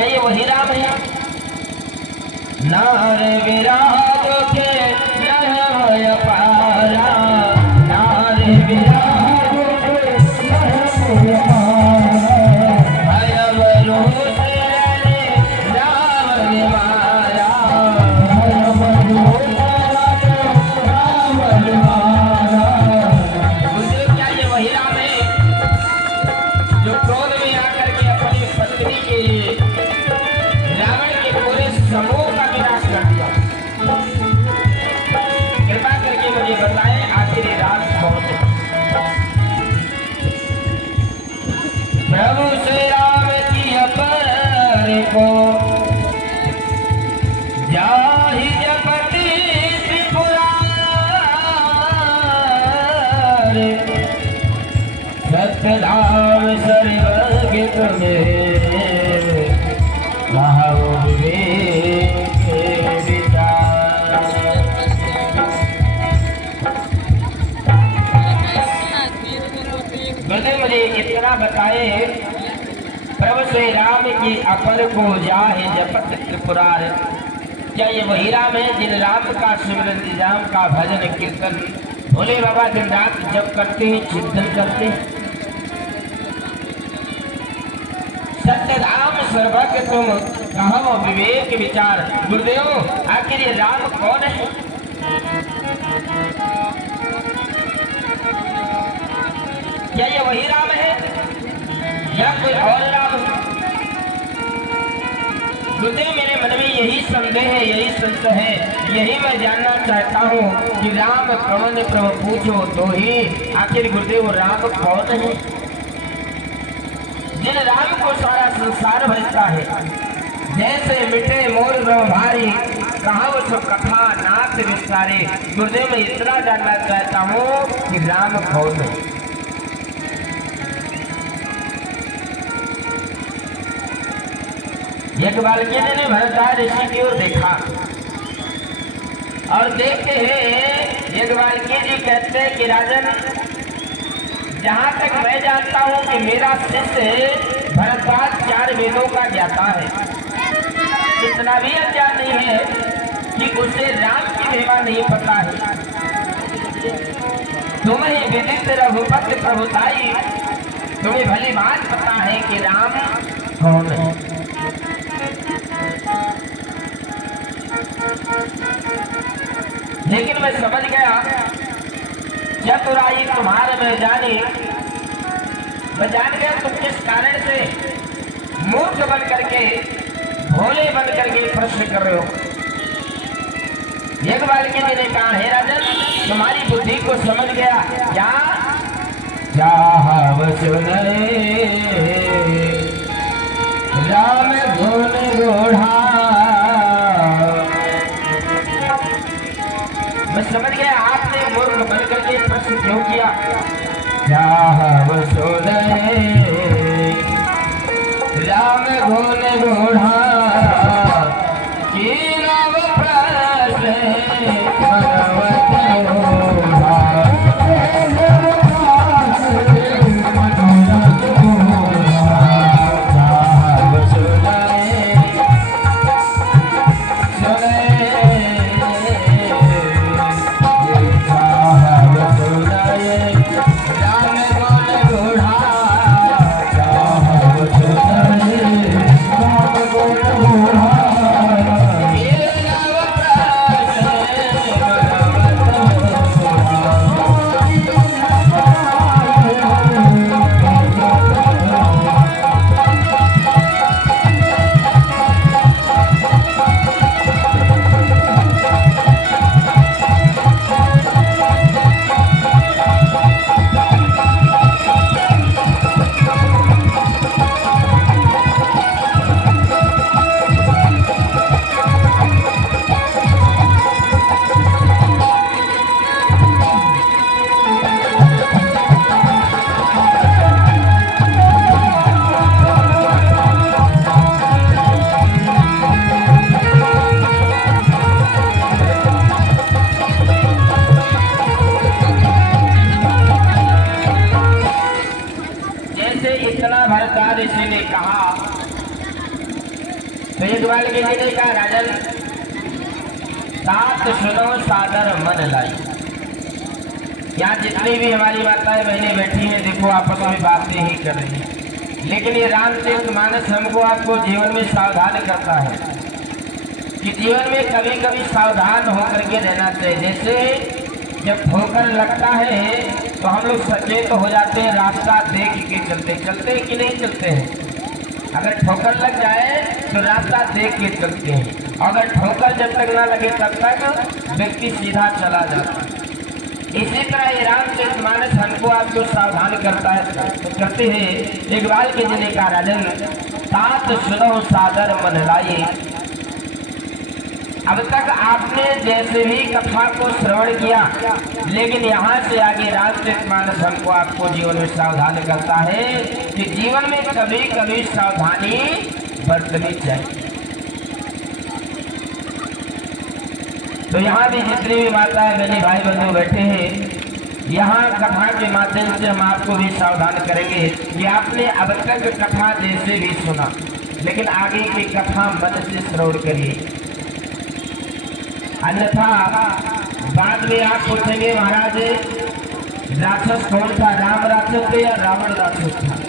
क्या ये वही राम है? नार विराग के नरमय पारा, नार विराग के नरमय पारा, भयव रोष रे राम मारा, भयव रोष रे राम मारा। मुझे क्या ये वही राम है जो क्रोध में आकर के अपनी पत्नी के लिए रावण के पूरे समूह का विनाश कर दिया? कृपा करके मुझे बताएं आखिर ये राम कौन है? प्रभु श्री राम की अपर को जाहि जपति त्रिपुरारे, सत्यधाम सर्वज्ञ में मुझे इतना बताए, प्रभु श्री राम की अपर को जाहे जपत त्रिपुरार। क्या ये वही राम है जिन राम का सिमरन, राम का भजन कीर्तन भोले बाबा दिन रात जप करते हैं, चिंतन करते हैं? सत्यधाम सर्वज्ञ तुम कहो विवेक विचार। गुरुदेव आखिर ये राम कौन है? क्या ये वही राम है या कोई और राम है? गुरुदेव मेरे मन में यही संदेह है, यही संशय है, यही मैं जानना चाहता हूँ कि राम कौन है? प्रभु पूछो तो ही। आखिर गुरुदेव राम कौन है जिन राम को सारा संसार भजता है? जैसे मिटे मोर भारी, कहा वो कथा नाथ विस्तारे। गुरुदेव मैं इतना जानना चाहता हूँ कि राम कौन है? एक बालकी ने भरद्वाज ऋषि की ओर देखा और देखते हैं एक बालकी जी कहते हैं कि राजन, जहाँ तक मैं जानता हूँ कि मेरा शिष्य भरद्वाज 4 वेदों का ज्ञाता है। इतना भी अज्ञान नहीं है कि उसे राम की महिमा नहीं पता है। तुम्हें विदित रघुपति प्रभुताई, तुम्हें भली बात पता है कि राम कौन है। लेकिन मैं समझ गया, चतुराई तुम्हारे में जानी। मैं जान गया तुम किस कारण से मूर्ख बन करके, भोले बन करके प्रश्न कर रहे हो। एक बालकी जी ने कहा, हे राजन, तुम्हारी बुद्धि को समझ गया। क्या राम गुण गोढ़ा, मैं समझ गया आपने मूर्ख बन करके प्रश्न क्यों किया। क्या राम गुण गोढ़ा की नव प्रश्न तो एक बार के जी ने कहा राजन तात सुनो सादर मन लाई। यहाँ जितनी भी हमारी माताएं बहनें बैठी हैं देखो आपस में बातें ही कर रही हैं, लेकिन ये रामचरितमानस हमको आपको जीवन में सावधान करता है कि जीवन में कभी कभी सावधान होकर के रहना चाहिए। जैसे जब ठोकर लगता है तो हम लोग सचेत हो जाते हैं, रास्ता देख के चलते कि नहीं चलते हैं। अगर ठोकर लग जाए तो रास्ता देख के चलते हैं, अगर ठोकर जब तक ना लगे तब तक व्यक्ति सीधा चला जाता है। इसी तरह ये रामचरितमानस हमको आपको सावधान करता है। तो कहते हैं एक बार के जिन्हें का राजन तात सुनो सादर मन लाइए। अब तक आपने जैसे भी कथा को श्रवण किया, लेकिन यहाँ से आगे रामचरितमानस हमको आपको जीवन में सावधान करता है कि जीवन में कभी कभी सावधानी बरतनी चाहिए। तो यहाँ भी जितनी भी माताएं बहनें भाई बंधु बैठे हैं, यहाँ कथा के माध्यम से हम आपको भी सावधान करेंगे कि आपने अब तक कथा जैसे भी सुना, लेकिन आगे की कथा मन से श्रवण करिए, अन्यथा बाद में आप पूछेंगे महाराज राक्षस कौन था, राम राक्षस थे या रावण राक्षस था।